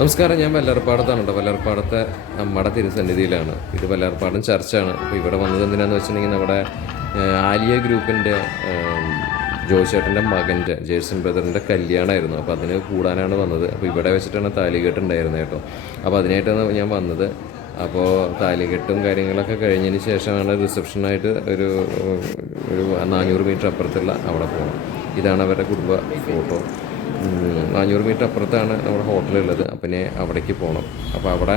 നമസ്കാരം. ഞാൻ വല്ലാർപ്പാടത്താണ് കേട്ടോ. വല്ലാർപ്പാടത്തെ നമ്മുടെ തിരുസന്നിധിയിലാണ്. ഇത് വല്ലാർപ്പാടം ചർച്ചാണ്. അപ്പോൾ ഇവിടെ വന്നത് എന്തിനാന്ന് വെച്ചിട്ടുണ്ടെങ്കിൽ നമ്മുടെ ആലിയ ഗ്രൂപ്പിൻ്റെ ജോയിച്ചേട്ടൻ്റെ മകൻ്റെ ജേഴ്സൺ ബ്രദറിൻ്റെ കല്യാണമായിരുന്നു. അപ്പോൾ അതിന് കൂടാനാണ് വന്നത്. അപ്പോൾ ഇവിടെ വെച്ചിട്ടാണ് താലികെട്ട് ഉണ്ടായിരുന്നത് കേട്ടോ. അപ്പോൾ അതിനായിട്ടാണ് ഞാൻ വന്നത്. അപ്പോൾ താലികെട്ടും കാര്യങ്ങളൊക്കെ കഴിഞ്ഞതിന് ശേഷമാണ് റിസപ്ഷനായിട്ട് ഒരു 400 മീറ്റർ അപ്പുറത്തുള്ള അവിടെ പോകണം. ഇതാണ് അവരുടെ കുടുംബ ഫോട്ടോ. 400 മീറ്റർ അപ്പുറത്താണ് നമ്മുടെ ഹോട്ടലുള്ളത്. പിന്നെ അവിടേക്ക് പോകണം. അപ്പോൾ അവിടെ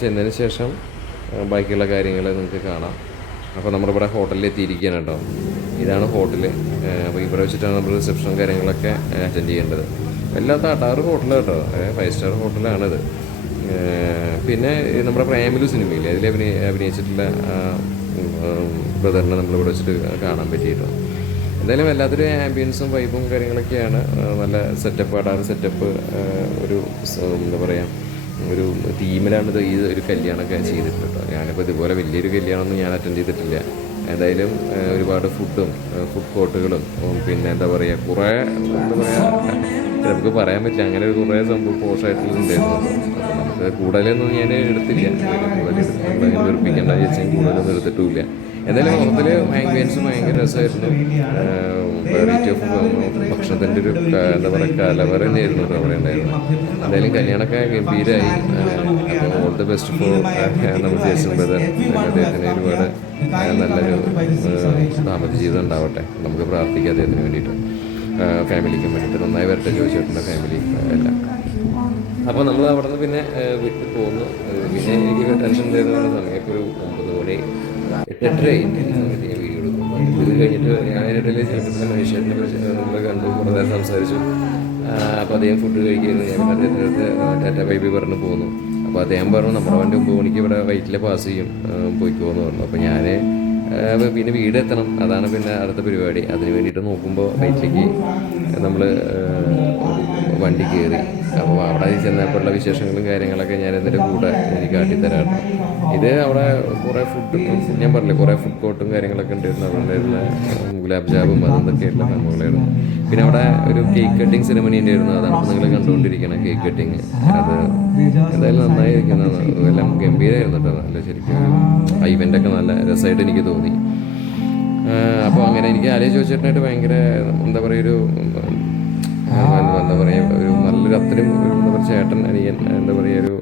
ചെന്നതിന് ശേഷം ബാക്കിയുള്ള കാര്യങ്ങൾ നിങ്ങൾക്ക് കാണാം. അപ്പോൾ നമ്മളിവിടെ ഹോട്ടലിൽ എത്തിയിരിക്കുകയാണ് കേട്ടോ. ഇതാണ് ഹോട്ടൽ. അപ്പോൾ ഇവിടെ വെച്ചിട്ടാണ് നമ്മൾ റിസപ്ഷൻ കാര്യങ്ങളൊക്കെ അറ്റൻഡ് ചെയ്യേണ്ടത്. എല്ലാ താട്ടാറ് ഹോട്ടൽ കേട്ടോ, 5 സ്റ്റാർ ഹോട്ടലാണിത്. പിന്നെ നമ്മുടെ പ്രേമലു സിനിമയിൽ അതിൽ അഭിനയിച്ചിട്ടുള്ള ബ്രദറിനെ നമ്മളിവിടെ വെച്ചിട്ട് കാണാൻ പറ്റിയിട്ടോ. എന്തായാലും വല്ലാത്തൊരു ആംബിയൻസും വൈബും കാര്യങ്ങളൊക്കെയാണ്. നല്ല സെറ്റപ്പ്, അടാറ് സെറ്റപ്പ്, ഒരു എന്താ പറയുക, ഒരു തീമിലാണ് ഈ ഒരു കല്യാണമൊക്കെ ചെയ്തിട്ടുണ്ട് കേട്ടോ. ഞാനിപ്പോൾ ഇതുപോലെ വലിയൊരു കല്യാണമൊന്നും ഞാൻ അറ്റൻഡ് ചെയ്തിട്ടില്ല. എന്തായാലും ഒരുപാട് ഫുഡ് കോർട്ടുകളും പിന്നെ എന്താ പറയുക, കുറേ എന്താ പറയുക, നമുക്ക് പറയാൻ പറ്റില്ല, അങ്ങനെ കുറേ സംഭവം പോഷായിട്ടുണ്ടായിരുന്നു. അപ്പോൾ നമുക്ക് കൂടുതലൊന്നും ഞാൻ എടുത്തില്ല. കൂടുതൽ വെറുപ്പിക്കേണ്ട ചേച്ചി കൂടുതലൊന്നും എടുത്തിട്ടുമില്ല. എന്തായാലും മൊത്തത്തിൽ ആംബിയൻസ് ഭയങ്കര രസമായിരുന്നു. വെറൈറ്റി ഓഫ് ഭക്ഷണത്തിൻ്റെ ഒരു എന്താ പറയുക കലവറ തന്നെയായിരുന്നു അവിടെ ഉണ്ടായിരുന്നത്. എന്തായാലും കല്യാണമൊക്കെ ഗംഭീരമായി. അപ്പോൾ ഓൾ ദ ബെസ്റ്റ് ഫോർ നമ്മൾ ജേസൺ ബ്രദർ. അദ്ദേഹത്തിന് ഒരുപാട് നല്ലൊരു ദാമ്പത്യ ജീവിതം ഉണ്ടാവട്ടെ. നമുക്ക് പ്രാർത്ഥിക്കാം അദ്ദേഹത്തിന് വേണ്ടിയിട്ട്, ഫാമിലിക്കും വേണ്ടിയിട്ട് നന്നായി വരട്ടെ, ചോദിച്ചിട്ടുണ്ട് ഫാമിലി എല്ലാം. അപ്പോൾ നമ്മൾ അവിടെ നിന്ന് പിന്നെ വീട്ടിൽ പോകുന്നു. പിന്നെ എനിക്ക് ടെൻഷൻ ഉണ്ടായിരുന്ന സമയം ഒരു 9 മണി 8:30 സമയത്ത് ഞാൻ വീഡിയോ എടുക്കും. ഇത് കഴിഞ്ഞിട്ട് ഞാനിടയിൽ ചേട്ടൻ്റെ മനുഷ്യനെ നമ്മൾ കണ്ടു, കുറേ നേരം സംസാരിച്ചു. അപ്പോൾ അദ്ദേഹം ഫുഡ് കഴിക്കുന്നു. ഞാൻ പിന്നെ അദ്ദേഹത്തിൻ്റെ അടുത്ത് ടാറ്റ ബൈബി പറഞ്ഞ് പോകുന്നു. അപ്പോൾ അദ്ദേഹം പറഞ്ഞു നമ്മുടെ വണ്ടി 9 മണിക്ക് ഇവിടെ വൈറ്റിലെ പാസ് ചെയ്യും, പോയിക്കോന്ന് പറഞ്ഞു. അപ്പോൾ ഞാൻ പിന്നെ വീടെത്തണം, അതാണ് പിന്നെ അടുത്ത പരിപാടി. അതിന് വേണ്ടിയിട്ട് നോക്കുമ്പോൾ വൈറ്റിലേക്ക് നമ്മൾ വണ്ടി കയറി. അപ്പോൾ അവിടെ ചെന്നപ്പോഴുള്ള വിശേഷങ്ങളും കാര്യങ്ങളൊക്കെ ഞാൻ ഇതിൻ്റെ കൂടെ എനിക്ക് കാട്ടിത്തരാറുണ്ട്. ഇത് അവിടെ കുറേ ഞാൻ പറഞ്ഞില്ലേ, കുറേ ഫുഡ് കോർട്ടും കാര്യങ്ങളൊക്കെ ഉണ്ടായിരുന്നു. അവിടെ ഉണ്ടായിരുന്ന ഗുലാബ് ജാമും അതൊക്കെയായിട്ടുള്ള സംഭവങ്ങളായിരുന്നു. പിന്നെ അവിടെ ഒരു കേക്ക് കട്ടിങ് സെറിമണി ഉണ്ടായിരുന്നു. അതാണ് ഇപ്പോൾ നിങ്ങൾ കണ്ടുകൊണ്ടിരിക്കണം, കേക്ക് കട്ടിങ്. അത് എന്തായാലും നന്നായിരിക്കുന്നതാണ്. എല്ലാം ഗംഭീരമായിരുന്നു കേട്ടോ. നല്ല ശരിക്കും ഇവൻ്റൊക്കെ നല്ല രസമായിട്ട് എനിക്ക് തോന്നി. അപ്പോൾ അങ്ങനെ എനിക്ക് ആലേ ചോദിച്ചിട്ടായിട്ട് ഭയങ്കര എന്താ പറയുക, ഒരു എന്താ പറയുക, ഒരു നല്ലൊരു അത്രയും ഒരു എന്താ പറയുക ചേട്ടൻ അനിയൻ എന്താ പറയുക ഒരു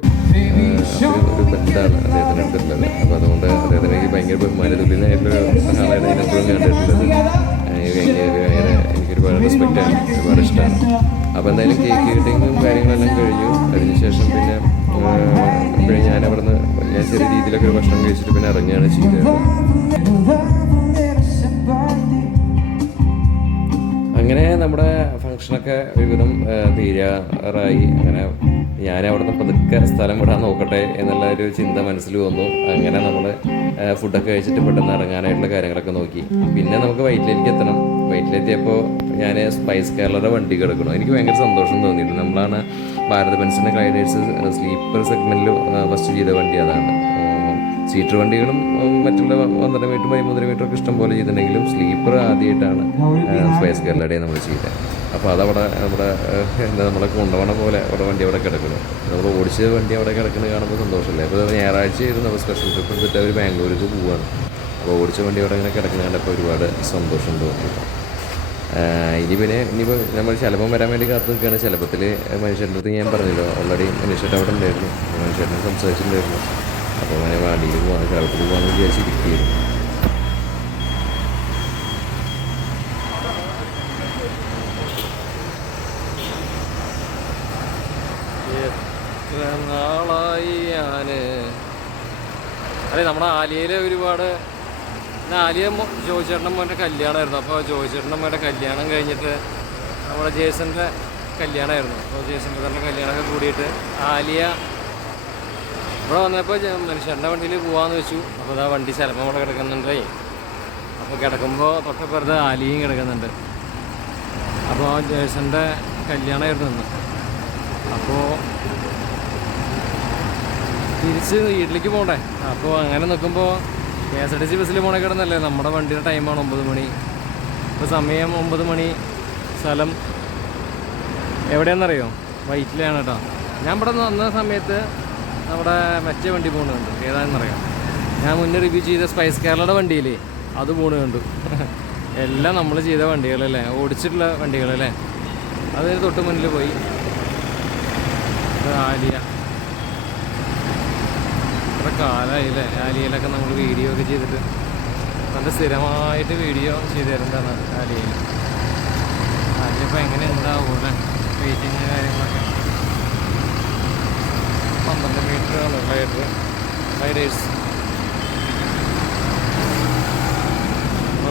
ബന്ധമാണ് അദ്ദേഹത്തിന് എടുത്തിട്ടുള്ളത്. അപ്പോൾ അതുകൊണ്ട് അദ്ദേഹത്തിന് എനിക്ക് ഭയങ്കര ബഹുമാനതുല്യനായിട്ടുള്ളൊരു ആളാണ് അതിനെപ്പോഴും കണ്ടിട്ടുള്ളത്. ഭയങ്കര എനിക്കൊരുപാട് റെസ്പെക്റ്റാണ്, ഒരുപാട് ഇഷ്ടമാണ്. അപ്പോൾ എന്തായാലും കേക്ക് കട്ടിങ്ങും കാര്യങ്ങളെല്ലാം കഴിഞ്ഞു. അതിനുശേഷം പിന്നെ ഞാൻ ചെറിയ രീതിയിലൊക്കെ ഒരു ഭക്ഷണം കഴിച്ചിട്ട് പിന്നെ ഇറങ്ങുകയാണ് ചെയ്തത്. അങ്ങനെ നമ്മുടെ ഫംഗ്ഷനൊക്കെ ഒരുവിധം തീരാറായി. അങ്ങനെ ഞാൻ അവിടെ നിന്ന് പതുക്കെ സ്ഥലം വിടാൻ നോക്കട്ടെ എന്നുള്ള ഒരു ചിന്ത മനസ്സിൽ വന്നു. അങ്ങനെ നമ്മൾ ഫുഡൊക്കെ കഴിച്ചിട്ട് പെട്ടെന്ന് ഇറങ്ങാനായിട്ടുള്ള കാര്യങ്ങളൊക്കെ നോക്കി. പിന്നെ നമുക്ക് വൈറ്റിലേക്ക് എത്തണം. വൈറ്റിലെത്തിയപ്പോൾ ഞാൻ സ്പൈസ് കേരളയുടെ വണ്ടി കിടക്കണം. എനിക്ക് ഭയങ്കര സന്തോഷം തോന്നിയിരുന്നു. നമ്മളാണ് ഭാരത് ബെൻസിൻ്റെ ക്ലൈഡേഴ്സ് സ്ലീപ്പർ സെഗ്മെൻറ്റിൽ ഫസ്റ്റ് ചെയ്ത വണ്ടി അതാണ്. സീറ്റർ വണ്ടികളും മറ്റുള്ള 12 മീറ്റർ 13 മീറ്ററൊക്കെ ഇഷ്ടം പോലെ ചെയ്തിട്ടുണ്ടെങ്കിലും സ്ലീപ്പർ ആദ്യമായിട്ടാണ് സ്പൈസ് കേരളയുടെ നമ്മൾ ചെയ്തത്. അപ്പോൾ അതവിടെ നമ്മളെ കൊണ്ടുപോകണ പോലെ അവിടെ വണ്ടി അവിടെ കിടക്കണം. നമ്മൾ ഓടിച്ച വണ്ടി അവിടെ കിടക്കുന്നത് കാണുമ്പോൾ സന്തോഷമല്ലേ. അപ്പോൾ ഞായറാഴ്ച ആയിരുന്നു അപ്പോൾ സ്പെഷ്യൽ ട്രിപ്പ് എടുത്തിട്ട് അവർ ബാംഗ്ലൂർക്ക് പോവുകയാണ്. അപ്പോൾ ഓടിച്ച വണ്ടി അവിടെ ഇങ്ങനെ കിടക്കുന്നത് കണ്ടപ്പോൾ ഒരുപാട് സന്തോഷം തോന്നി. ഇനിയിപ്പോൾ നമ്മൾ ചിലപ്പം വരാൻ വേണ്ടി കാത്തു നിൽക്കുകയാണ്. ചിലപ്പത്തിൽ മനുഷ്യൻ്റെ അടുത്ത് ഞാൻ പറഞ്ഞല്ലോ, ഓൾറെഡി മനുഷ്യട്ട് അവിടെ ഉണ്ടായിരുന്നു, മനുഷ്യനെ സംസാരിച്ചിട്ടുണ്ടായിരുന്നു. അപ്പോൾ അങ്ങനെ വണ്ടിയിൽ പോകാൻ ചവിട്ടിൽ പോകാമെന്ന് വിചാരിച്ചിരിക്കുകയായിരുന്നു. എത്ര നാളായി അതെ നമ്മുടെ ആലിയയിൽ ഒരുപാട് ആലിയ ജോയിച്ചേട്ടൻ്റെ മോൻ്റെ കല്യാണമായിരുന്നു. അപ്പോൾ ജോയിച്ചേട്ടൻ്റെ മോൻ്റെ കല്യാണം കഴിഞ്ഞിട്ട് നമ്മുടെ ജേസൻ്റെ കല്യാണമായിരുന്നു. അപ്പോൾ ജേസൻ ബ്രദറിൻ്റെ കല്യാണമൊക്കെ കൂടിയിട്ട് ആലിയ ഇവിടെ വന്നപ്പോൾ മനുഷ്യൻ്റെ വണ്ടിയിൽ പോകാമെന്ന് വെച്ചു. അപ്പോൾ അതാ വണ്ടി ചിലപ്പോൾ അവിടെ കിടക്കുന്നുണ്ടേ. അപ്പോൾ കിടക്കുമ്പോൾ തൊട്ടപ്പുറത്ത് ആലിയും കിടക്കുന്നുണ്ട്. അപ്പോൾ ജേസൻ്റെ കല്യാണമായിരുന്നു ഇന്ന്. അപ്പോൾ തിരിച്ച് വീട്ടിലേക്ക് പോകണ്ടേ. അപ്പോൾ അങ്ങനെ നിൽക്കുമ്പോൾ KSRTC ബസ്സിൽ പോകണേ കിടന്നല്ലേ, നമ്മുടെ വണ്ടിയുടെ ടൈമാണ് 9 മണി. ഇപ്പോൾ സമയം 9 മണി. സ്ഥലം എവിടെയാണെന്നറിയോ? വൈറ്റിലാണ് കേട്ടോ. ഞാൻ ഇവിടെ വന്ന സമയത്ത് നമ്മുടെ മറ്റേ വണ്ടി പോകുന്നുണ്ട്, ഏതാണെന്നറിയാം. ഞാൻ മുന്നേ റിവ്യൂ ചെയ്ത സ്പൈസ് കേരളയുടെ വണ്ടിയില്ലേ, അത് പോകുന്നുണ്ട്. എല്ലാം നമ്മൾ ചെയ്ത വണ്ടികളല്ലേ, ഓടിച്ചിട്ടുള്ള വണ്ടികളല്ലേ. അതിന് തൊട്ട് മുന്നിൽ പോയി ആലിയ. ഇത്ര കാലമായില്ലേ ആലിയയിലൊക്കെ നമ്മൾ വീഡിയോ ഒക്കെ ചെയ്തിട്ട്. നല്ല സ്ഥിരമായിട്ട് വീഡിയോ ചെയ്ത് തരുന്നതാണ് ആലിയയിൽ. ആലിയപ്പോൾ എങ്ങനെ ഉണ്ടാവും അല്ലേ വെയിറ്റിങ് കാര്യങ്ങളൊക്കെ. 12 മീറ്റർ റൈഡേഴ്സ്.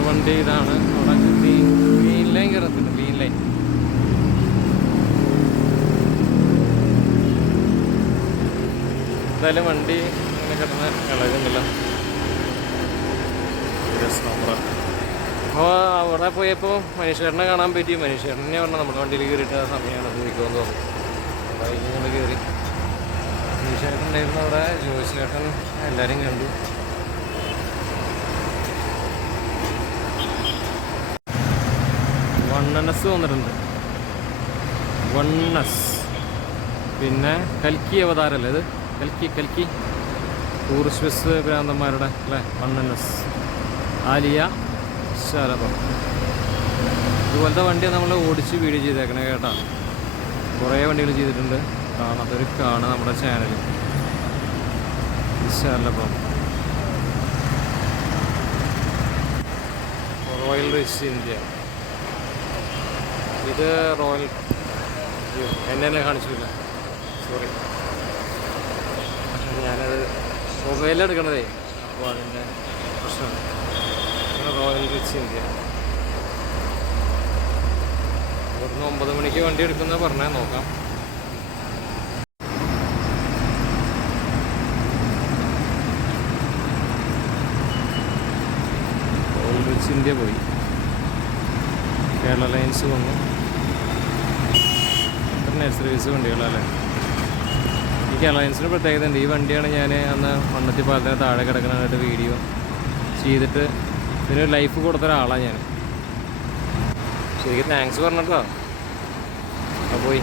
വണ്ടി ഇതാണ്. അവിടെ ഗ്രീൻ ലൈൻ കയറത്തില്ല, ഗ്രീൻ ലൈൻ. എന്തായാലും വണ്ടി ഇങ്ങനെ കിടന്ന് ഇളകുന്നില്ല. അപ്പോൾ അവിടെ പോയപ്പോൾ മനീഷേട്ടനെ കാണാൻ പറ്റി. മനീഷേട്ടനെ പറഞ്ഞാൽ നമ്മുടെ വണ്ടിയിൽ കയറിയിട്ട് ആ സമയമാണ് ഉപയോഗിക്കുമെന്ന് തോന്നുന്നു. അപ്പോൾ അതിൽ കൊണ്ട് കയറി. മനീഷേട്ടൻ ഉണ്ടായിരുന്നു അവിടെ, ജോയിച്ചേട്ടൻ, എല്ലാവരും കണ്ടു. വണ്ണസ് വന്നിട്ടുണ്ട്, വണ്ണസ്. പിന്നെ കൽക്കി അവതാരല്ലേ ഇത്, കൽക്കി ടൂറിസ്റ്റ് ബസ് ഭ്രാന്തന്മാരുടെ അല്ലേ, വണ്ണസ്. ആലിയ ശരഭം. ഇതുപോലത്തെ വണ്ടി നമ്മൾ ഓടിച്ച് വീഡിയോ ചെയ്തേക്കണേ കേട്ടോ. കുറേ വണ്ടികൾ ചെയ്തിട്ടുണ്ട്, കാണാത്തൊരു കാണാം നമ്മുടെ ചാനലിൽ. ശരഭം. Royal Rich India. ഇത് റോയൽ, എന്നെ കാണിച്ചില്ല, സോറി. ഞാനത് മൊബൈലെടുക്കണതേ, അപ്പോൾ അതിൻ്റെ പ്രശ്നമാണ്. Royal Rich India. ഇവിടുന്ന് 9 മണിക്ക് വണ്ടി എടുക്കുന്ന പറഞ്ഞാൽ നോക്കാം. റോയൽ റിച്ച് ഇന്ത്യ പോയി. കേരള ലൈൻസ് വന്നു. ഇന്റർനെറ്റ് സർവീസ് വണ്ടികളല്ലേ. ഈ കേരള ലൈൻസിന് പ്രത്യേകത ഉണ്ട്. ഈ വണ്ടിയാണ് ഞാൻ അന്ന് മണ്ണത്തി പാലത്തിന് താഴെ കിടക്കണതായിട്ട് വീഡിയോ ചെയ്തിട്ട് ഇതിനൊരു ലൈഫ് കൊടുത്ത ഒരാളാണ് ഞാൻ. ശരിക്കും താങ്ക്സ് പറഞ്ഞിട്ടോ. അപ്പോൾ പോയി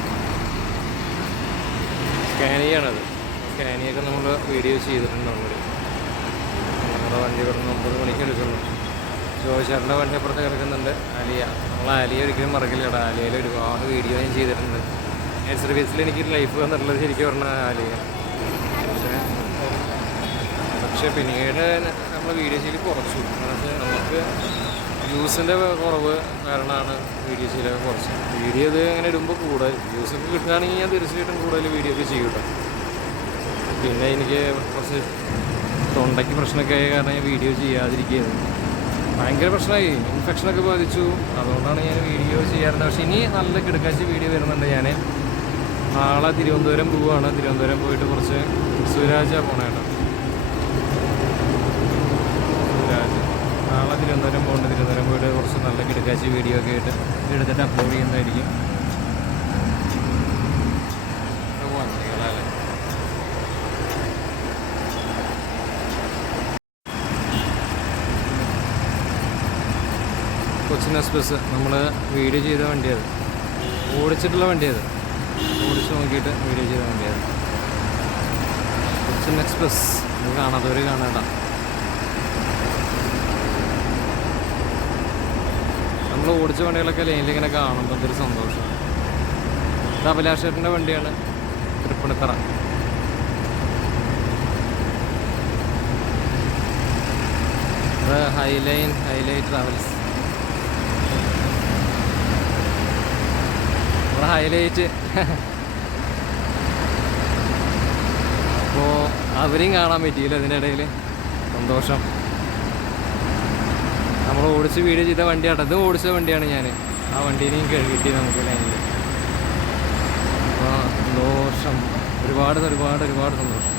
സ്കാനിയാണത്. സ്കാനിയൊക്കെ നമ്മൾ വീഡിയോ ചെയ്തിട്ടുണ്ട് ഓൾറെഡി. നമ്മുടെ വണ്ടി ഇവിടുന്ന് 9 മണിക്ക് എടുക്കുന്നു. ജോയിച്ചേട്ടൻ്റെ വണ്ടി അപ്പുറത്ത് കിടക്കുന്നുണ്ട്, ആലിയ. നമ്മൾ ആലിയ ഒരിക്കലും മറക്കില്ല കേട്ടോ. ആലിയയിൽ ഒരുപാട് വീഡിയോ ഞാൻ ചെയ്തിട്ടുണ്ട്. നെറ്റ് സർവീസിൽ എനിക്ക് ലൈഫ് വന്നിട്ടുള്ളത് ശരിക്കും പറഞ്ഞാൽ ആലിയ. പക്ഷേ പിന്നീട് നമ്മൾ വീഡിയോ ചെയ്യൽ കുറച്ചു. നമുക്ക് വ്യൂസിൻ്റെ കുറവ് കാരണമാണ് വീഡിയോ ചെയ്യലൊക്കെ കുറച്ച്. വീഡിയോ ഇത് അങ്ങനെ ഇടുമ്പോൾ കൂടുതൽ വ്യൂസൊക്കെ കിട്ടുകയാണെങ്കിൽ ഞാൻ തീർച്ചയായിട്ടും കൂടുതൽ വീഡിയോ ഒക്കെ ചെയ്യും കേട്ടോ. പിന്നെ എനിക്ക് കുറച്ച് തൊണ്ടയ്ക്ക് പ്രശ്നമൊക്കെ ആയ കാരണം ഞാൻ വീഡിയോ ചെയ്യാതിരിക്കുകയായിരുന്നു. ഭയങ്കര പ്രശ്നമായി, ഇൻഫെക്ഷനൊക്കെ ബാധിച്ചു. അതുകൊണ്ടാണ് ഞാൻ വീഡിയോ ചെയ്യാറുണ്ട്. പക്ഷേ ഇനി നല്ല കിടക്കാച്ചി വീഡിയോ വരുന്നുണ്ട്. ഞാൻ നാളെ തിരുവനന്തപുരം പോവുകയാണ്. തിരുവനന്തപുരം പോയിട്ട് കുറച്ച് സുരാജ് പോകണം കേട്ടോ. സുരാജ് നാളെ തിരുവനന്തപുരം പോകുന്നുണ്ട്. തിരുവനന്തപുരം പോയിട്ട് കുറച്ച് നല്ല കിടക്കാച്ചി വീഡിയോ ഒക്കെ ആയിട്ട് എടുത്തിട്ട് അപ്ലോഡ് ചെയ്യുന്നതായിരിക്കും. വണ്ടികളല്ലേ. കൊച്ചിൻ എക്സ്പ്രസ് നമ്മൾ വീഡിയോ ചെയ്ത വണ്ടിയത്, ഓടിച്ചിട്ടുള്ള വണ്ടിയത്, ഓടിച്ച് നോക്കിയിട്ട് വീഡിയോ ചെയ്ത വണ്ടിയത്. കൊച്ചിൻ എക്സ്പ്രസ് നിങ്ങൾ കാണാത്തവർ കാണേണ്ട. നമ്മൾ ഓടിച്ച വണ്ടികളൊക്കെ ലൈനിലിങ്ങനെ കാണുമ്പോൾ എന്തൊരു സന്തോഷം. ഇത് അഭിലാഷേട്ടൻ്റെ വണ്ടിയാണ്, തൃപ്പൂണിത്തറ. അത് ഹൈലൈറ്റ് ട്രാവൽസ്. ഹൈലൈറ്റ്. അപ്പോൾ അവരെയും കാണാൻ പറ്റിയില്ല അതിൻ്റെ ഇടയിൽ. സന്തോഷം. നമ്മൾ ഓടിച്ച് വീഡിയോ ചെയ്ത വണ്ടിയാണ്, ഇത് ഓടിച്ച വണ്ടിയാണ് ഞാൻ. ആ വണ്ടീനെയും കിട്ടി നമുക്ക് ലൈനിൽ. അപ്പോൾ സന്തോഷം, ഒരുപാട് സന്തോഷം.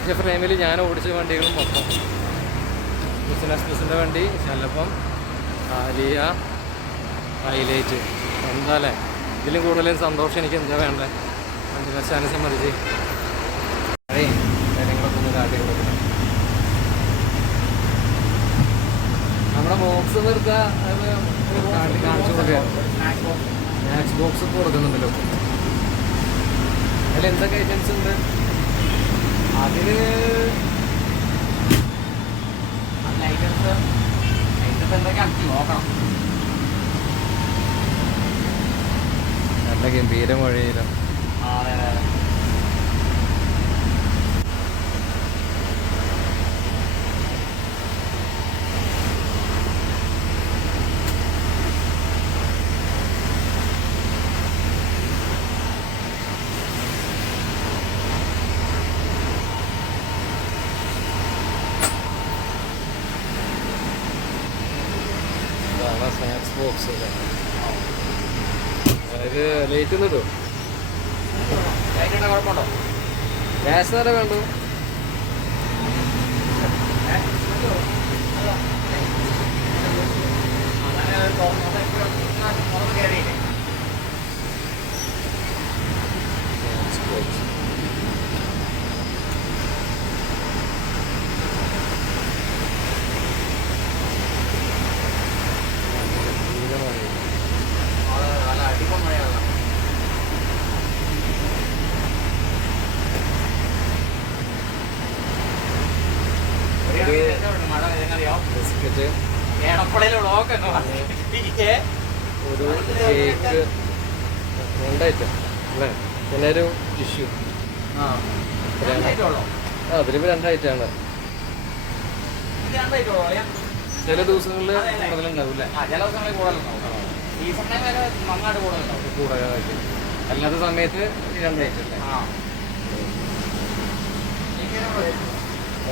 എൻ്റെ ഫ്രെയിമിൽ ഞാൻ ഓടിച്ച വണ്ടികളും മൊത്തം കൊച്ചിൻ എക്സ്പ്രസിൻ്റെ വണ്ടി, ചിലപ്പം ആലിയ, ഹൈലൈറ്റ്. എന്താല്ലേ ഇതിലും കൂടുതൽ സന്തോഷം എനിക്ക് എന്താ വേണ്ടേ? അഞ്ചുവശാനെ സംബന്ധിച്ച് കാര്യങ്ങളൊക്കെ ഒന്ന് കാട്ടി കൊടുക്കണം. നമ്മുടെ ബോക്സ് നിർത്തുക, കാണിച്ചു കൊടുക്കുക. സ്നാക്സ് ബോക്സ് ഒക്കെ കൊടുക്കുന്നുണ്ടല്ലോ. എന്തൊക്കെ ഐറ്റംസ് ഉണ്ട്? അതില് ഐറ്റംസ് എന്തൊക്കെയാണ് നോക്കണം. നല്ല ഗംഭീര മഴയില. അതെ അതെ അതെ. സ്നാക്സ് ബോക്സ് ഇത് ലേറ്റ് ഒന്നും ഇടും? കുഴപ്പമുണ്ടോ? ഗ്യാസ് നേരെ വേണ്ടു. ബിസ്ക്കറ്റ്, ഒരു കേക്ക്, 2 ഐറ്റം അല്ലേ? പിന്നെ ഒരു ടിഷ്യൂ. അതിലിപ്പോൾ 2 ഐറ്റമാണ്. ചില ദിവസങ്ങളിൽ കൂടുതലുണ്ടാവും അല്ലേ? ചില ദിവസങ്ങളിൽ കൂടുതലുണ്ടാവും. സീസണിനെ നന്നായിട്ട് കൂടുതലുണ്ടാവും. കൂടുതലായിട്ട് അല്ലാത്ത സമയത്ത് 2 ഐറ്റം അല്ലേ?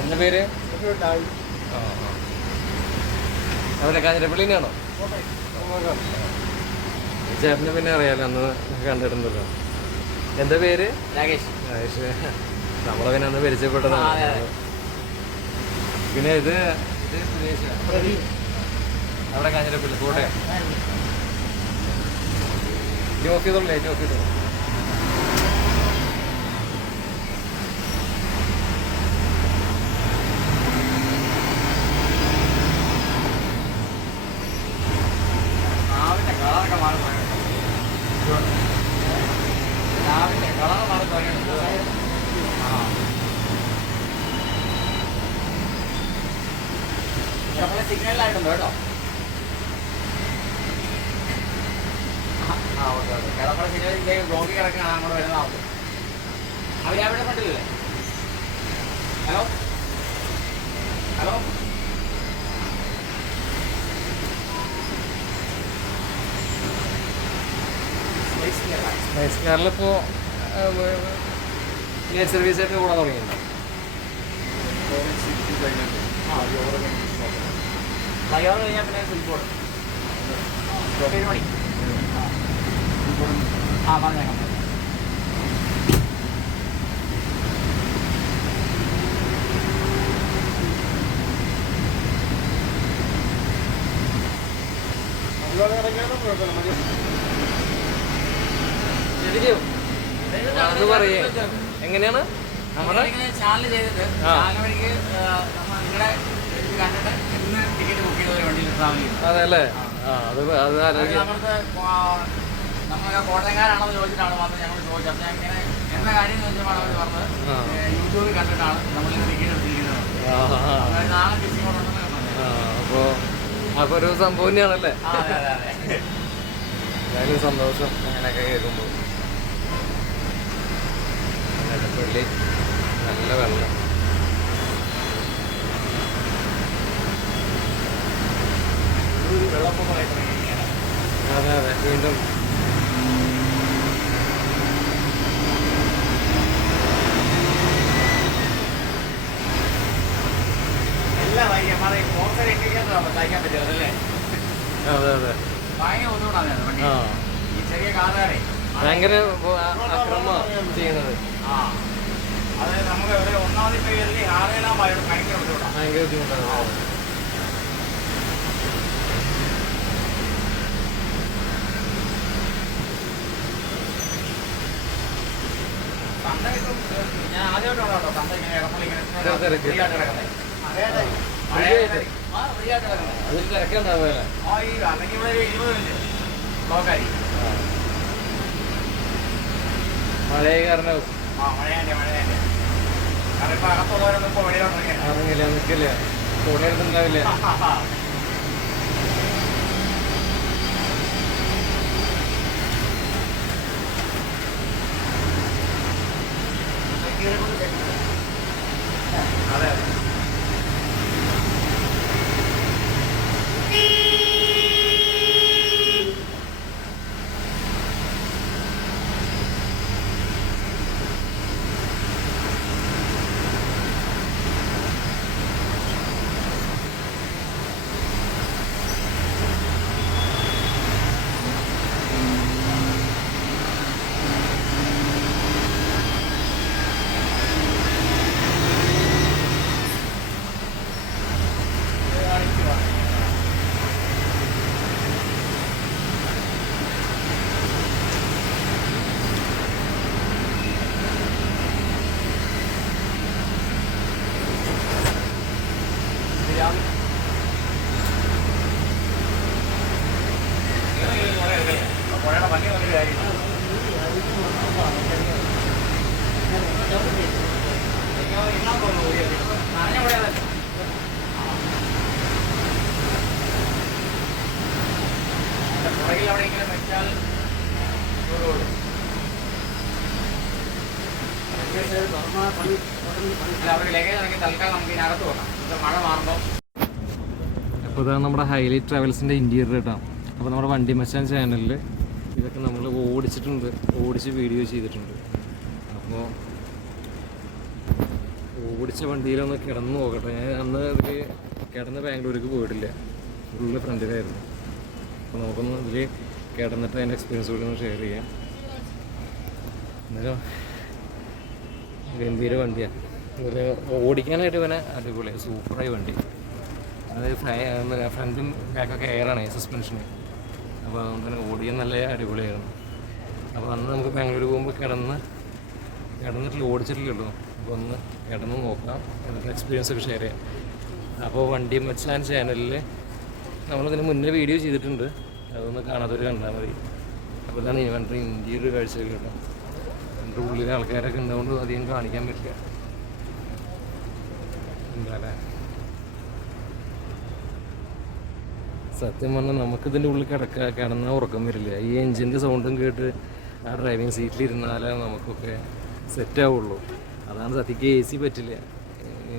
എൻ്റെ പേര് അവരെ കാഞ്ഞിരപ്പള്ളിനാണോ? ചേട്ടന് പിന്നെ അറിയാലോ, അന്ന് കണ്ടിട്ടുണ്ടല്ലോ. എന്താ പേര്? രാകേഷ്. രാകേഷ്. നമ്മളെ പിന്നെ അന്ന് പരിചയപ്പെട്ടതാണ്. പിന്നെ ഇത് അവിടെ കാഞ്ഞിരപ്പള്ളി കോട്ടയം. ഓഫ് ചെയ്തോളൂ, ഓഫ് ചെയ്തോളൂ. സിഗ്നലായിട്ടുണ്ട് കേട്ടോ. Okay okay. കിടപ്പുറ സിഗ്നലിലേക്ക് ബ്ലോക്കിൽ കിടക്കാണ് അങ്ങോട്ട് വരുന്നതാവും. അവരവിടെ കണ്ടില്ലേ? Hello hello. സ്പൈസ് കാറിലിപ്പോൾ ലേറ്റ് സർവീസായിട്ട് കൂടാൻ തുടങ്ങിയിട്ടുണ്ടോ? ഫ്ലൈഓവർ കഴിഞ്ഞാൽ പിന്നെ സിൽബോർഡ് പരിപാടി. പറഞ്ഞേക്കാം. അത് പറയേ എങ്ങനെയാണ് നമ്മുടെ ചാനൽ ചെയ്തിട്ട് ചാനൽ വഴിക്ക് നമ്മൾ നിങ്ങളുടെ കണ്ടിട്ട് ഇന്ന് ടിക്കറ്റ് ബുക്ക് ചെയ്ത വണ്ടിയിൽ ട്രാവൽ ചെയ്യും. അതെ അല്ലേ? നമ്മളത് നമ്മളൊക്കെ കോട്ടയംകാരാണെന്ന് ചോദിച്ചിട്ടാണ് വന്നത്. ഞങ്ങൾ ചോദിച്ചു. അപ്പം ഇങ്ങനെ എന്താ കാര്യം എന്ന് ചോദിച്ചപ്പോൾ അവർ പറഞ്ഞത് യൂട്യൂബിൽ കണ്ടിട്ടാണ് നമ്മളിന്ന് ടിക്കറ്റ് എടുത്തിരിക്കുന്നത്. നാളെ തിരിച്ചിങ്ങോട്ടുണ്ടെന്ന് അപ്പോൾ ഒരു സംഭവം തന്നെയാണല്ലേ? അതെ അതെ അതെ. എന്തായാലും സന്തോഷം അങ്ങനെയൊക്കെ കേൾക്കുമ്പോൾ. പള്ളി നല്ല വെള്ളം. അതെ അതെ. വീണ്ടും എല്ലാം തയ്ക്കാൻ പറ്റുമല്ലേ? അതെ അതെ. ഭയങ്കര ബുദ്ധിമുട്ടാണ് വണ്ടി. ഈ ചെറിയ കാറുകാരെ ഭയങ്കര അക്രമമാണ് ചെയ്യുന്നത്. അത് നമുക്ക് ഒരു ഒന്നാമത് ഇപ്പൊ ഇതിൽ ആറുകളാൻ ഭയങ്കര ബുദ്ധിമുട്ടാണ്. ഭയങ്കര ബുദ്ധിമുട്ടാണ്. ഞാൻ ആദ്യമായിട്ടാണ് കേട്ടോ തന്ത ഇങ്ങനെ ഇടപ്പള്ളി ഇങ്ങനെ ഫ്രീ ആയിട്ട് കിടക്കുന്നത്. അതിൽ തിരക്കുണ്ടാവുക. അല്ലെങ്കിൽ ഇവിടെ 20 മിനിറ്റ് ബ്ലോക്കായി. മഴയെ കാരണം കാരണം ഇപ്പൊ അകത്തുള്ളവരൊന്നും ഇപ്പൊ വെളിയിലോട്ടിറങ്ങില്ല. അറിയില്ല, നിൽക്കില്ല, കൂടെടുത്തുണ്ടാവില്ല. അതെ അതെ. പുഴയുടെ ഭംഗി നോക്കിയ കാര്യം പുറകിൽ എവിടെയെങ്കിലും വെച്ചാൽ അവർക്ക് ലഗേജ് ഇറങ്ങി തൽക്കാലം നമുക്ക് ഇതിനകത്ത് വെക്കാം. മഴ മാറുമ്പോൾ. അപ്പോൾ ഇതാണ് നമ്മുടെ ഹൈലൈറ്റ് ട്രാവൽസിൻ്റെ ഇൻറ്റീരിയർ കേട്ടോ. അപ്പോൾ നമ്മുടെ വണ്ടി മച്ചാൻ ചാനലിൽ ഇതൊക്കെ നമ്മൾ ഓടിച്ച് വീഡിയോ ചെയ്തിട്ടുണ്ട്. അപ്പോൾ ഓടിച്ച വണ്ടിയിലൊന്ന് കിടന്ന് നോക്കട്ടെ. ഞാൻ അന്ന് ഇതിൽ കിടന്ന് ബാംഗ്ലൂർക്ക് പോയിട്ടില്ല, ഫുള്ള് ഫ്രണ്ടിലായിരുന്നു. അപ്പോൾ നമുക്കൊന്ന് ഇതിൽ കിടന്നിട്ട് അതിൻ്റെ എക്സ്പീരിയൻസ് കൂടി ഒന്ന് ഷെയർ ചെയ്യാം. എന്നാലും ഗംഭീര വണ്ടിയാണ്. ഇതിൽ ഓടിക്കാനായിട്ട് ഇവനെ അടിപൊളിയാണ്, സൂപ്പറായി വണ്ടി. അതായത് ഫ്രണ്ടും ബാക്കൊക്കെ എയറാണ് സസ്പെൻഷന്. അപ്പോൾ അതുകൊണ്ട് തന്നെ ഓടിക്കാൻ നല്ല അടിപൊളിയായിരുന്നു. അപ്പോൾ അന്ന് നമുക്ക് ബാംഗ്ലൂർ പോകുമ്പോൾ കിടന്നിട്ടില്ല, ഓടിച്ചിട്ടില്ലല്ലോ. അപ്പോൾ ഒന്ന് കിടന്ന് നോക്കാം, എന്നിട്ട് എക്സ്പീരിയൻസ് ഒക്കെ ഷെയർ ചെയ്യാം. അപ്പോൾ വണ്ടി മച്ചാൻ ചാനലിൽ നമ്മളതിന് മുന്നേ വീഡിയോ ചെയ്തിട്ടുണ്ട്, അതൊന്ന് കാണാത്തവർ കണ്ടാൽ മതി. അപ്പോൾ ഇതാണ് ഇവൻ്റെ ഇന്ത്യയുടെ കാഴ്ചകൾ കേട്ടോ. എൻ്റെ ഉള്ളിൽ ആൾക്കാരൊക്കെ ഉണ്ടാവുകൊണ്ട് അധികം കാണിക്കാൻ പറ്റില്ല. എന്താ സത്യം പറഞ്ഞാൽ നമുക്കിതിൻ്റെ ഉള്ളിൽ കിടന്നാൽ ഉറക്കം വരില്ല. ഈ എൻജിൻ്റെ സൗണ്ടും കേട്ട് ആ ഡ്രൈവിംഗ് സീറ്റിലിരുന്നാലേ നമുക്കൊക്കെ സെറ്റാവുള്ളൂ. അതാണ് സത്യക്ക് AC പറ്റില്ല.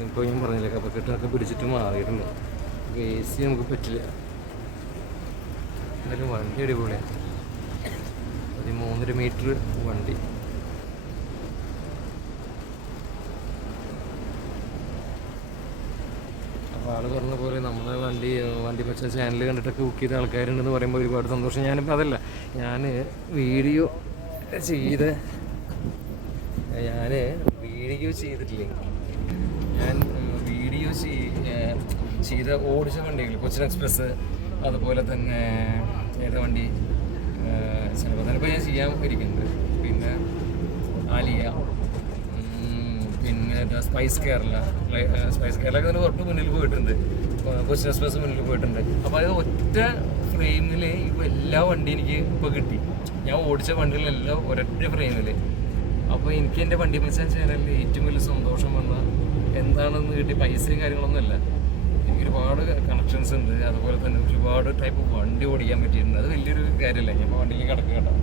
ഇപ്പോൾ ഞാൻ പറഞ്ഞില്ല, കഫക്കെട്ടൊക്കെ പിടിച്ചിട്ട് മാറിയിട്ടുണ്ട്. AC നമുക്ക് പറ്റില്ല. എന്തായാലും വണ്ടി അടിപൊളിയാണ്. 13 മീറ്റർ വണ്ടി. അപ്പോൾ ആൾ പറഞ്ഞ പോലെ നമ്മളെ വണ്ടി പക്ഷേ ചാനൽ കണ്ടിട്ടൊക്കെ ബുക്ക് ചെയ്ത ആൾക്കാരുണ്ടെന്ന് പറയുമ്പോൾ ഒരുപാട് സന്തോഷം. ഞാനിപ്പോൾ അതല്ല, ഞാൻ വീഡിയോ ചെയ്തിട്ടില്ലേ, ഞാൻ വീഡിയോ ചെയ്ത ഓടിച്ച വണ്ടികൾ കൊച്ചിൻ എക്സ്പ്രസ്, അതുപോലെ തന്നെ ഏതാ വണ്ടി ചിലപ്പോൾ തന്നെ ഇപ്പോൾ ഞാൻ ചെയ്യാൻ ഇരിക്കുന്നുണ്ട്. പിന്നെ ആലിയ, പിന്നെ സ്പൈസ് കേരള ഒക്കെ തന്നെ തൊട്ട് മുന്നിൽ പോയിട്ടുണ്ട്. കൊച്ചിൻ എക്സ്പ്രസ് മുന്നിൽ പോയിട്ടുണ്ട്. അപ്പോൾ അത് ഒറ്റ ഫ്രെയിമിൽ ഇപ്പോൾ എല്ലാ വണ്ടി എനിക്ക് ഇപ്പോൾ കിട്ടി. ഞാൻ ഓടിച്ച വണ്ടികളെല്ലാം ഒരൊറ്റ ഫ്രെയിമിൽ. അപ്പോൾ എനിക്ക് എൻ്റെ വണ്ടി മച്ചാൻ ചാനലിൽ ഏറ്റവും വലിയ സന്തോഷം വന്നാൽ എന്താണെന്ന് കിട്ടി, പൈസയും കാര്യങ്ങളൊന്നുമല്ല, എനിക്ക് ഒരുപാട് കണക്ഷൻസ് ഉണ്ട്. അതുപോലെ തന്നെ ഒരുപാട് ടൈപ്പ് വണ്ടി ഓടിക്കാൻ പറ്റിയിട്ടുണ്ട്. അത് വലിയൊരു കാര്യമല്ല. ഞാൻ ഇപ്പോൾ വണ്ടിക്ക് കിടക്കുക കേട്ടോ,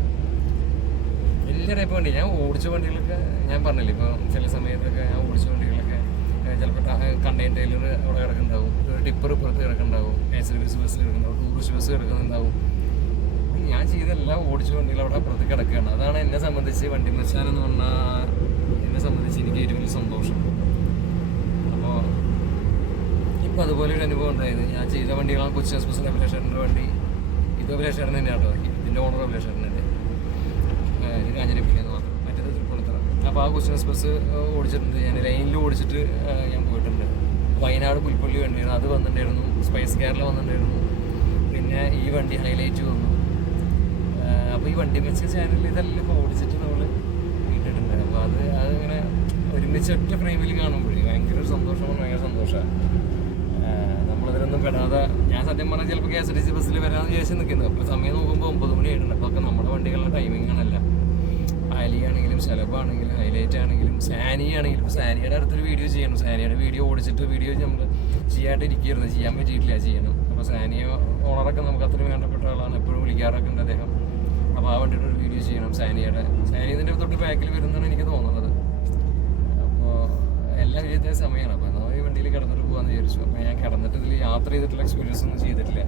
വലിയ ടൈപ്പ് വണ്ടി ഞാൻ ഓടിച്ച വണ്ടികളൊക്കെ ഞാൻ പറഞ്ഞില്ലേ. ഇപ്പോൾ ചില സമയത്തൊക്കെ ഞാൻ ഓടിച്ച വണ്ടികളൊക്കെ ചിലപ്പോൾ കണ്ടെയ്നർ ടൈലർ അവിടെ കിടക്കുന്നുണ്ടാവും, ടിപ്പർ ഇപ്പുറത്ത് കിടക്കുന്നുണ്ടാവും, സർവീസ് ബസ് കിടക്കുന്നുണ്ടാവും, ടൂറിസ്റ്റ് ബസ് കിടക്കുന്നുണ്ടാവും. ഞാൻ ചെയ്തെല്ലാം ഓടിച്ച വണ്ടികൾ അവിടെ അപ്പുറത്ത് കിടക്കുകയാണ്. അതാണ് എന്നെ സംബന്ധിച്ച് വണ്ടി മച്ചാൻ എന്ന് പറഞ്ഞാൽ എന്നെ സംബന്ധിച്ച് എനിക്ക് ഏറ്റവും വലിയ സന്തോഷം. അപ്പോൾ ഇപ്പോൾ അതുപോലെ ഒരു അനുഭവം ഉണ്ടായത്, ഞാൻ ചെയ്ത വണ്ടികളാണ് കൊച്ചിൻ എക്സ്പ്രസിൻ്റെ അഭിലാഷേട്ടൻ്റെ വണ്ടി. ഇത് അഭിലാഷേട്ടൻ തന്നെയാണ് കേട്ടോ, ഇതിൻ്റെ ഓണർ അഭിലാഷേട്ടൻ തന്നെ. ഇത് കാഞ്ഞിരപ്പള്ളിയെന്ന് മാത്രം, മറ്റേത് തൃപ്പൂണിത്തറ. അപ്പോൾ ആ കൊച്ചിൻ എക്സ്പ്രസ് ഓടിച്ചിട്ടുണ്ട് ഞാൻ, ലൈനിൽ ഓടിച്ചിട്ട് ഞാൻ പോയിട്ടുണ്ട്. വയനാട് പുൽപ്പള്ളി വണ്ടിയാണ്, അത് വന്നിട്ടുണ്ടായിരുന്നു. സ്പൈസ് കേരള വന്നിട്ടുണ്ടായിരുന്നു. പിന്നെ ഈ വണ്ടി ഹൈലൈറ്റ് വന്നു. അപ്പോൾ ഈ വണ്ടി മെച്ച ചാനലിൽ ഇതെല്ലാം ഇപ്പോൾ ഓടിച്ചിട്ട് നമ്മൾ ഇട്ടിട്ടുണ്ട്. അപ്പോൾ അതിങ്ങനെ ഒരുമിച്ച് ഒറ്റ ഫ്രെയിമിൽ കാണുമ്പോഴേ ഭയങ്കര ഒരു സന്തോഷമാണ്, ഭയങ്കര സന്തോഷമാണ്. നമ്മളതിലൊന്നും പെടാതെ ഞാൻ സത്യം പറഞ്ഞാൽ ചിലപ്പോൾ KSRTC ബസ്സിൽ വരാമെന്ന് വിചാരിച്ച് നിൽക്കുന്നത്. അപ്പോൾ സമയം നോക്കുമ്പോൾ 9 മണി ആയിട്ടുണ്ട്. അപ്പോൾ ഒക്കെ നമ്മുടെ വണ്ടികളുടെ ടൈമിംഗ് ആണല്ല. ആലിയാണെങ്കിലും ശലഭാണെങ്കിലും ഹൈലൈറ്റ് ആണെങ്കിലും സാനിയാണെങ്കിലും സാനിയുടെ അടുത്തൊരു വീഡിയോ ചെയ്യണം. സാനിയുടെ വീഡിയോ ഓടിച്ചിട്ട് വീഡിയോ നമ്മൾ ചെയ്യാണ്ടിരിക്കുകയായിരുന്നു, ചെയ്യാൻ പറ്റിയിട്ടില്ല, ചെയ്യണം. അപ്പോൾ സാനിയ ഓണറൊക്കെ നമുക്ക് അത്രയും വേണ്ടപ്പെട്ട ആളാണ്, എപ്പോഴും വിളിക്കാറൊക്കെ ഉണ്ട് അദ്ദേഹം. അപ്പോൾ ആ വേണ്ടിയിട്ട് ഒരു വീഡിയോ ചെയ്യണം സാനിയുടെ. സാനി ഇതിൻ്റെ തൊട്ട് ബാക്കിൽ വരുന്നതാണ് എനിക്ക് തോന്നുന്നത്. അപ്പോൾ എല്ലാം ചെയ്ത സമയമാണ്. അപ്പോൾ എന്നാൽ ഈ വണ്ടിയിൽ കിടന്നിട്ട് പോകാമെന്ന് വിചാരിച്ചു. അപ്പോൾ ഞാൻ കിടന്നിട്ട് ഇതിൽ യാത്ര ചെയ്തിട്ടുള്ള എക്സ്പീരിയൻസ് ഒന്നും ചെയ്തിട്ടില്ല.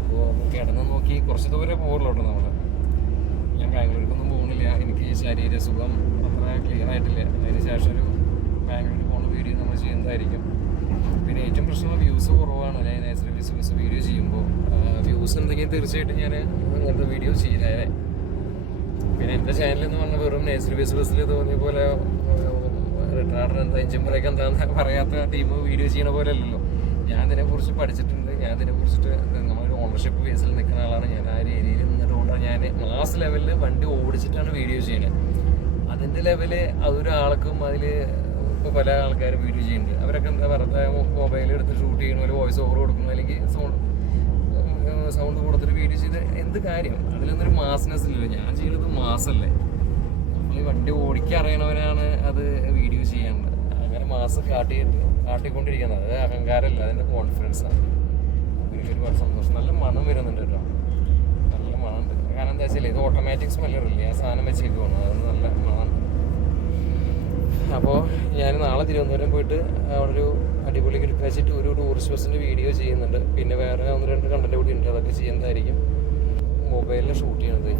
അപ്പോൾ കിടന്ന് നോക്കി കുറച്ച് ദൂരെ പോകുള്ളൂ കേട്ടോ നമ്മൾ. ഞാൻ ബാംഗ്ലൂർക്കൊന്നും പോകുന്നില്ല, എനിക്ക് ശരീര സുഖം അത്ര ക്ലിയർ ആയിട്ടില്ല. അതിന് ശേഷം ഒരു ബാംഗ്ലൂർ പോകുന്ന വീഡിയോ നമ്മൾ ചെയ്യുന്നതായിരിക്കും. പിന്നെ ഏറ്റവും പ്രശ്നം വ്യൂസ് കുറവാണ്. ഞാൻ നേച്ചർ ബിസിനസ് വീഡിയോ ചെയ്യുമ്പോൾ വ്യൂസ് ഉണ്ടെങ്കിൽ തീർച്ചയായിട്ടും ഞാൻ അങ്ങനത്തെ വീഡിയോ ചെയ്യുന്നതേ. പിന്നെ എൻ്റെ ചാനൽ എന്ന് പറഞ്ഞാൽ വെറും നേച്ചർ ബിസിനസ്സിൽ തോന്നിയ പോലെ റിട്ടാർഡർ എന്താ എഞ്ചിൻ ബ്രേക്ക് എന്താണെന്ന് പറയാത്ത ടീം വീഡിയോ ചെയ്യണ പോലെ അല്ലല്ലോ. ഞാൻ ഇതിനെക്കുറിച്ച് പഠിച്ചിട്ടുണ്ട്. ഞാൻ ഇതിനെക്കുറിച്ചിട്ട് നമ്മളൊരു ഓണർഷിപ്പ് ബേസിൽ നിൽക്കുന്ന ആളാണ്. ഞാൻ ആ ഒരു ഏരിയയിൽ നിന്നിട്ടുകൊണ്ടാണ് ഞാൻ മാസ് ലെവലിൽ വണ്ടി ഓടിച്ചിട്ടാണ് വീഡിയോ ചെയ്യുന്നത്. അതിൻ്റെ ലെവല് അതൊരാൾക്കും അതിൽ ഇപ്പോൾ പല ആൾക്കാരും വീഡിയോ ചെയ്യുന്നുണ്ട്. അവരൊക്കെ എന്താ വെറുതെ മൊബൈൽ എടുത്ത് ഷൂട്ട് ചെയ്യണ പോലെ വോയിസ് ഓവർ കൊടുക്കുന്നു, അല്ലെങ്കിൽ സൗണ്ട് കൊടുത്തിട്ട് വീഡിയോ ചെയ്ത് എന്ത് കാര്യം? അതിലൊന്നൊരു മാസ്നെസ് ഇല്ലല്ലോ. ഞാൻ ചെയ്യുന്നത് മാസല്ലേ. നമ്മൾ ഈ വണ്ടി ഓടിക്കറിയണവരാണ് അത് വീഡിയോ ചെയ്യാനുള്ളത്. അങ്ങനെ മാസം കാട്ടിക്കൊണ്ടിരിക്കുന്നത് അത് അഹങ്കാരമല്ല, അതിൻ്റെ കോൺഫിഡൻസാണ്. എനിക്ക് ഒരുപാട് സന്തോഷം. നല്ല മണം വരുന്നുണ്ട് കേട്ടോ, നല്ല മണമുണ്ട്. കാരണം എന്താ വെച്ചാൽ ഇത് ഓട്ടോമാറ്റിക് സ്മെല്ലറില്ലേ, ആ സാധനം വെച്ചേക്കുവാണ്, അതുകൊണ്ട് നല്ല മണമുണ്ട്. അപ്പോൾ ഞാൻ നാളെ തിരുവനന്തപുരം പോയിട്ട് അവിടെ ഒരു അടിപൊളി വെച്ചിട്ട് ഒരു ടൂറിസ്റ്റ് ബസ്സിൻ്റെ വീഡിയോ ചെയ്യുന്നുണ്ട്. പിന്നെ വേറെ 1-2 കണ്ടന്റ് കൂടി ഉണ്ട്, അതൊക്കെ ചെയ്യുന്നതായിരിക്കും. മൊബൈലിൽ ഷൂട്ട് ചെയ്യണത്.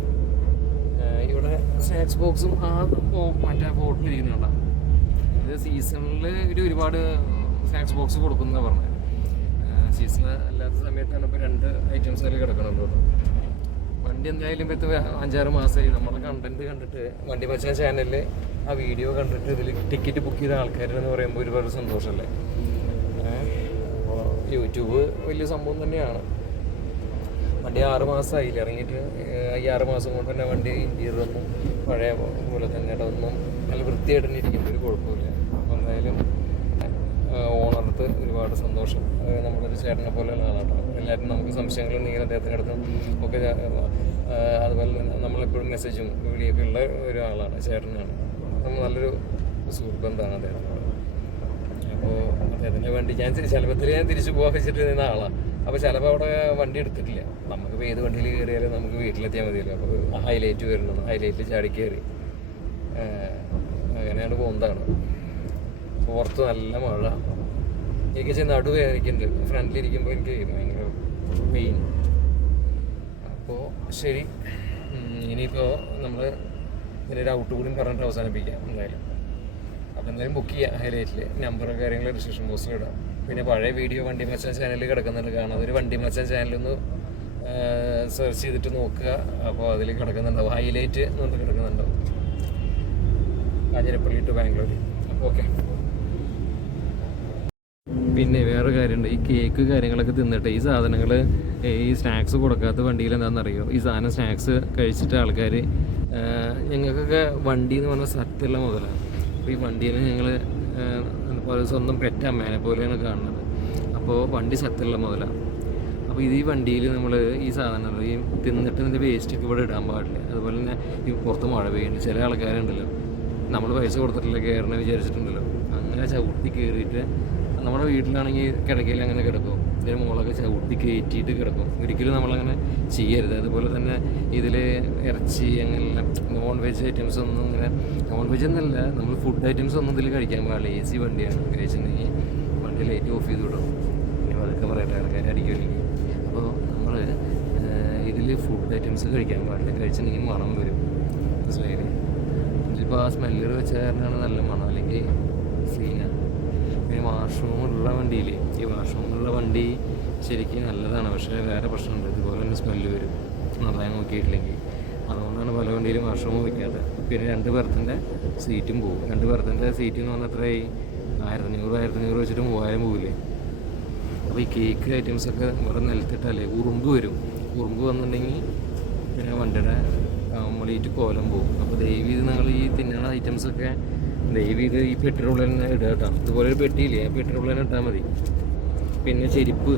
ഇവിടെ സ്നാക്സ് ബോക്സും ആ മറ്റേ ബോട്ടിലിരിക്കുന്നുണ്ടോ. ഇത് സീസണിൽ ഇവർ ഒരുപാട് സ്നാക്സ് ബോക്സ് കൊടുക്കുന്നതാണ് പറഞ്ഞത്. സീസൺ അല്ലാത്ത സമയത്താണ് ഇപ്പോൾ 2 ഐറ്റംസ് അതിൽ കിടക്കണുള്ളൂ. വണ്ടി എന്തായാലും ഇപ്പോൾ 5-6 മാസമായി നമ്മുടെ കണ്ടന്റ് കണ്ടിട്ട് വണ്ടി മച്ചാൻ ചാനലിൽ ആ വീഡിയോ കണ്ടിട്ട് ഇതിൽ ടിക്കറ്റ് ബുക്ക് ചെയ്ത ആൾക്കാരെന്ന് പറയുമ്പോൾ ഒരുപാട് സന്തോഷമല്ലേ. അപ്പോൾ യൂട്യൂബ് വലിയ സംഭവം തന്നെയാണ്. വണ്ടി 6 മാസമായില്ല ഇറങ്ങിയിട്ട്. ഈ 6 മാസം കൊണ്ട് തന്നെ വണ്ടി ഇൻറ്റീരിയറൊന്നും പഴയ പോലെ തന്നെ ഒന്നും നല്ല വൃത്തിയായിട്ട് തന്നെ ഇരിക്കുന്ന ഒരു കുഴപ്പമില്ല. അപ്പോൾ എന്തായാലും ഓണറടുത്ത് ഒരുപാട് സന്തോഷം. നമ്മളൊരു ചേട്ടനെ പോലെയുള്ള ആളാണ്. എല്ലാവരും നമുക്ക് സംശയങ്ങളുണ്ടെങ്കിൽ അദ്ദേഹത്തിൻ്റെ അടുത്തും ഒക്കെ അതുപോലെ നമ്മളെപ്പോഴും മെസ്സേജും വിളിയൊക്കെ ഉള്ള ഒരാളാണ്, ചേട്ടനാണ്. നമ്മൾ നല്ലൊരു സുഹൃബന്ധമാണ് അദ്ദേഹത്തിനോട്. അപ്പോൾ അദ്ദേഹത്തിൻ്റെ വണ്ടി ഞാൻ ചിലപ്പത്തിൽ ഞാൻ തിരിച്ചു പോകാൻ വെച്ചിട്ട് നിന്ന ആളാണ്. അപ്പോൾ ചിലപ്പോൾ അവിടെ വണ്ടി എടുത്തിട്ടില്ല. നമുക്കിപ്പോൾ ഏത് വണ്ടിയിൽ കയറിയാലും നമുക്ക് വീട്ടിലെത്തിയാൽ മതിയല്ലോ. അപ്പോൾ ഹൈലൈറ്റ് വരണം, ഹൈലൈറ്റിൽ ചാടി കയറി അങ്ങനെയാണ് പോകുന്നതാണ്. പുറത്ത് നല്ല മഴ. എനിക്ക് നടുവേദനിക്കുന്നുണ്ട് ഫ്രണ്ടിലിരിക്കുമ്പോൾ, എനിക്ക് ഭയങ്കര പെയിൻ. അപ്പോൾ ശരി, ഇനിയിപ്പോൾ നമ്മൾ ഇതിനൊരു ഔട്ട് കൂടി പറഞ്ഞിട്ട് അവസാനിപ്പിക്കാം എന്തായാലും. അപ്പോൾ എന്തായാലും ബുക്ക് ചെയ്യാം. ഹൈലൈറ്റിൽ നമ്പറും കാര്യങ്ങളും ഡിസ്ക്രിപ്ഷൻ ബോക്സിൽ ഇടാം. പിന്നെ പഴയ വീഡിയോ വണ്ടി മച്ചാൻ ചാനലിൽ കിടക്കുന്നുണ്ട്, കാണാം. അതൊരു വണ്ടി മച്ചാൻ ചാനലൊന്ന് സെർച്ച് ചെയ്തിട്ട് നോക്കുക. അപ്പോൾ അതിൽ കിടക്കുന്നുണ്ടാവും, ഹൈലൈറ്റ് എന്ന് പറഞ്ഞിട്ട് കിടക്കുന്നുണ്ടാവും, കാഞ്ഞിരപ്പള്ളി ടു ബാംഗ്ലൂർ. അപ്പോൾ ഓക്കെ. പിന്നെ വേറെ കാര്യമുണ്ട്, ഈ കേക്ക് കാര്യങ്ങളൊക്കെ തിന്നിട്ട് ഈ സാധനങ്ങൾ ഈ സ്നാക്സ് കൊടുക്കാത്ത വണ്ടിയിൽ എന്താണെന്നറിയോ, ഈ സാധനം സ്നാക്സ് കഴിച്ചിട്ട് ആൾക്കാർ ഞങ്ങൾക്കൊക്കെ വണ്ടി എന്ന് പറഞ്ഞാൽ സത്യമുള്ള മുതലാണ്. അപ്പോൾ ഈ വണ്ടിയിൽ ഞങ്ങൾ സ്വന്തം പെറ്റ അമ്മേനെ പോലെയാണ് കാണുന്നത്. അപ്പോൾ വണ്ടി സത്യമുള്ള മുതലാണ്. അപ്പോൾ ഈ വണ്ടിയിൽ നമ്മൾ ഈ സാധനം ഈ തിന്നിട്ട് ഇതിൻ്റെ വേസ്റ്റൊക്കെ ഇവിടെ ഇടാൻ പാടില്ല. അതുപോലെ തന്നെ ഈ പുറത്ത് മഴ പെയ്യുന്നുണ്ട്, ചില ആൾക്കാരുണ്ടല്ലോ നമ്മൾ പൈസ കൊടുത്തിട്ടില്ല കയറണ വിചാരിച്ചിട്ടുണ്ടല്ലോ, അങ്ങനെ ചവിട്ടി കയറിയിട്ട് നമ്മുടെ വീട്ടിലാണെങ്കിൽ കിടക്കയിൽ അങ്ങനെ കിടക്കും, ഇതിന് മുകളൊക്കെ ചവിട്ടി കയറ്റിയിട്ട് കിടക്കും. ഒരിക്കലും നമ്മളങ്ങനെ ചെയ്യരുത്. അതുപോലെ തന്നെ ഇതിൽ ഇറച്ചി അങ്ങനെയുള്ള നോൺ വെജ് ഐറ്റംസ് ഒന്നും ഇങ്ങനെ, നോൺ വെജ് എന്നല്ല, നമ്മൾ ഫുഡ് ഐറ്റംസ് ഒന്നും ഇതിൽ കഴിക്കാൻ പാടില്ല. AC വണ്ടിയാണ്, കഴിച്ചിട്ടുണ്ടെങ്കിൽ വണ്ടി ലൈറ്റ് ഓഫ് ചെയ്ത് വിടും. പിന്നെ അതൊക്കെ പറയട്ടെ, ആൾക്കാർ അടിക്കില്ലെങ്കിൽ. അപ്പോൾ നമ്മൾ ഇതിൽ ഫുഡ് ഐറ്റംസ് കഴിക്കാൻ പാടില്ല, കഴിച്ചിട്ടുണ്ടെങ്കിൽ മണം വരും. മനസ്സിലായില്ലേ? ഇതിപ്പോൾ ആ സ്മെല്ലർ വെച്ച കാരണമാണ് നല്ല മണം, അല്ലെങ്കിൽ സീന. പിന്നെ വാഷ്റൂമുള്ള വണ്ടിയിൽ, ഈ വാഷ്റൂമുള്ള വണ്ടി ശരിക്കും നല്ലതാണ്, പക്ഷേ വേറെ പ്രശ്നമുണ്ട്, ഇതുപോലെ തന്നെ സ്മെല്ല് വരും നന്നായി നോക്കിയിട്ടില്ലെങ്കിൽ. അതുകൊണ്ടാണ് പല വണ്ടിയിലും വാഷ്റൂം വയ്ക്കാത്തത്. പിന്നെ 2 പേർത്തിൻ്റെ സീറ്റും പോകും. 2 പേർത്തിൻ്റെ സീറ്റ് എന്ന് പറഞ്ഞാൽ എത്രയായി? 1500 വെച്ചിട്ട് 3000 പോകില്ലേ. അപ്പോൾ ഈ കേക്ക് ഐറ്റംസൊക്കെ ഇവിടെ നിലത്തിട്ടല്ലേ ഉറുമ്പ് വരും. ഉറുമ്പ് വന്നിട്ടുണ്ടെങ്കിൽ പിന്നെ വണ്ടിയുടെ കംപ്ലീറ്റ് കോലം പോകും. അപ്പോൾ ദയവ് ഇത് നിങ്ങൾ ഈ തിന്നണ ഐറ്റംസൊക്കെ ദയവ് ഇത് ഈ പെട്ടിനുള്ളിൽ തന്നെ ഇടുക കേട്ടോ. ഇതുപോലെ ഒരു പെട്ടിയില്ലേ, ആ പെട്ടിനുള്ളിൽ തന്നെ ഇട്ടാൽ മതി. പിന്നെ ചെരുപ്പ്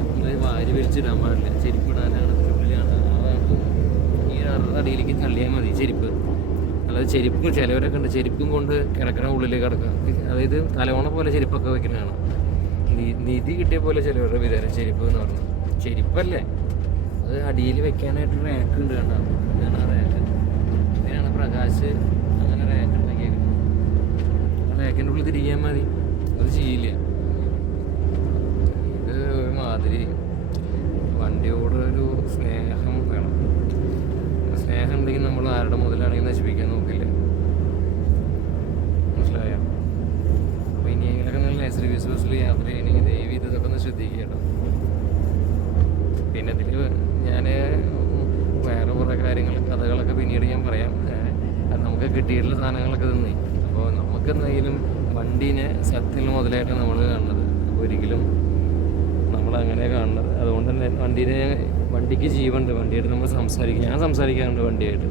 വാരി വലിച്ചിടാൻ പാടില്ല, ചെരുപ്പ് ഇടാനാണ് ഇതിനുള്ളിലാണ്, അതാണ് ഈ അടിയിലേക്ക് തള്ളിയാൽ മതി ചെരുപ്പ്. അല്ലാതെ ചെരുപ്പും ചിലവരൊക്കെ ഉണ്ട് ചെരുപ്പും കൊണ്ട് കിടക്കണ ഉള്ളിലേക്ക് കിടക്കുക. അതായത് തലവണ പോലെ ചെരുപ്പൊക്കെ വെക്കുന്നതാണ്. നിധി കിട്ടിയ പോലെ ചിലവരുടെ വിചാരം ചെരുപ്പ് എന്ന് പറഞ്ഞത് ചെരുപ്പല്ലേ, അത് അടിയിൽ വെക്കാനായിട്ട് റാക്ക് ഉണ്ട് കണ്ടോ. ഇതാണ് ആ റാക്ക്. ഇതിനാണ് പ്രകാശ് അങ്ങനെ റാക്ക് ഉണ്ടാക്കിയേക്കുന്നത്. ആ റാക്കിൻ്റെ ഉള്ളിൽ തിരിക്കാൻ മതി, അത് ചെയ്യില്ല. ഇത് ഒരുമാതിരി വണ്ടിയോട് ഒരു സ്നേഹം വേണം. സ്നേഹം ഉണ്ടെങ്കിൽ നമ്മൾ ആരുടെ മുതലാണെങ്കിൽ നശിപ്പിക്കാൻ നോക്കില്ല, മനസ്സിലായോ? അപ്പോൾ ഇനിയെങ്കിലൊക്കെ നല്ല സർവീസ് ബസ്സിൽ യാത്ര ചെയ്യണമെങ്കിൽ ദയവ് ഇതൊക്കെ ഒന്ന് ശ്രദ്ധിക്കുക കേട്ടോ. പിന്നെ ഇതിൽ ഞാൻ വേറെ കുറേ കാര്യങ്ങൾ കഥകളൊക്കെ പിന്നീട് ഞാൻ പറയാം. അത് നമുക്ക് കിട്ടിയിട്ടുള്ള സാധനങ്ങളൊക്കെ തന്നേ. അപ്പോൾ നമുക്ക് എന്തെങ്കിലും വണ്ടീനെ സത്യത്തിൽ മുതലായിട്ട് നമ്മൾ കാണുന്നത്, അപ്പോൾ ഒരിക്കലും നമ്മളങ്ങനെ കാണുന്നത്. അതുകൊണ്ട് തന്നെ വണ്ടിക്ക് ജീവനുണ്ട്. വണ്ടിയായിട്ട് നമ്മൾ സംസാരിക്കും, ഞാൻ സംസാരിക്കാറുണ്ട് വണ്ടിയായിട്ട്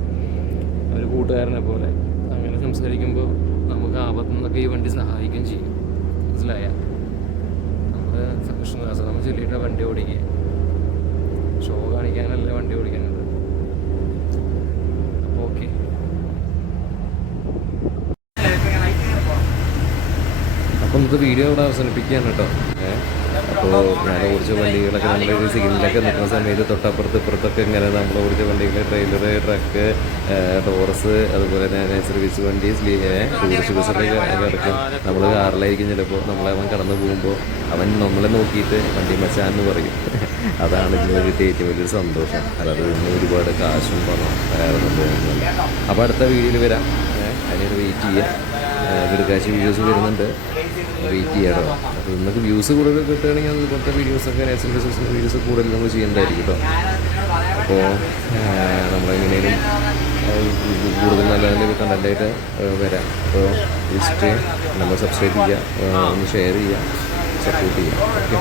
ഒരു കൂട്ടുകാരനെ പോലെ. അങ്ങനെ സംസാരിക്കുമ്പോൾ നമുക്ക് ആപത്തു നിന്നൊക്കെ ഈ വണ്ടി സഹായിക്കുകയും ചെയ്യും, മനസ്സിലായ? നമ്മൾ കൃഷ്ണദാസനാമം ചൊല്ലിയിട്ട് വണ്ടി ഓടിക്കുക, ഷോ കാണിക്കാനല്ല വണ്ടി ഓടിക്കാനുണ്ട്. അപ്പോൾ ഓക്കെ, അപ്പോൾ ഇന്നത്തെ വീഡിയോ ഇവിടെ അവസാനിപ്പിക്കുകയാണ് കേട്ടോ. അപ്പോൾ ഞാൻ ഓടിച്ച വണ്ടികളൊക്കെ നമ്മളൊരു സിഗ്നലൊക്കെ നിൽക്കുന്ന സമയത്ത് തൊട്ടപ്പുറത്ത് ഇപ്പുറത്തൊക്കെ ഇങ്ങനെ നമ്മൾ ഓടിച്ച വണ്ടികൾ, ട്രെയിലർ, ട്രക്ക്, ടോറസ്, അതുപോലെ തന്നെ സർവീസ് വണ്ടി, ടൂറിസ്റ്റ് ബസ്സൊക്കെ കിടക്കും. നമ്മൾ കാറിലായിരിക്കും ചിലപ്പോൾ നമ്മളവൻ കടന്നു പോകുമ്പോൾ അവൻ നമ്മളെ നോക്കിയിട്ട് വണ്ടി മച്ചാന്ന് പറയും. അതാണ് ഇതിന് കിട്ടിയ ഏറ്റവും വലിയൊരു സന്തോഷം. അതായത് ഇന്ന് ഒരുപാട് കാശും പണം വേറെ സംഭവങ്ങളല്ല. അപ്പോൾ അടുത്ത വീഡിയോയിൽ വരാം. അതിനൊരു വെയിറ്റ് ചെയ്യാം. കിടക്കാശി വീഡിയോസ് വരുന്നുണ്ട്, വെയിറ്റ് ചെയ്യാം കേട്ടോ. അപ്പോൾ ഇന്നൊക്കെ വ്യൂസ് കൂടുതൽ കിട്ടുകയാണെങ്കിൽ അതുപോലത്തെ വീഡിയോസൊക്കെ നാച്ചുറൽ ബിസിനസ് വീഡിയോസ് കൂടുതൽ നമ്മൾ ചെയ്യേണ്ടതായിരിക്കും കേട്ടോ. അപ്പോൾ നമ്മളെങ്ങനെയും കൂടുതൽ നല്ല നല്ല കണ്ടൻറ്റായിട്ട് വരാം. അപ്പോൾ ജസ്റ്റ് നമ്മൾ സബ്സ്ക്രൈബ് ചെയ്യുക, ഒന്ന് ഷെയർ ചെയ്യുക, സപ്പോർട്ട് ചെയ്യുക. ഓക്കെ.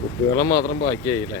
കുപ്പിവെള്ളം മാത്രം ബാക്കിയായില്ലേ?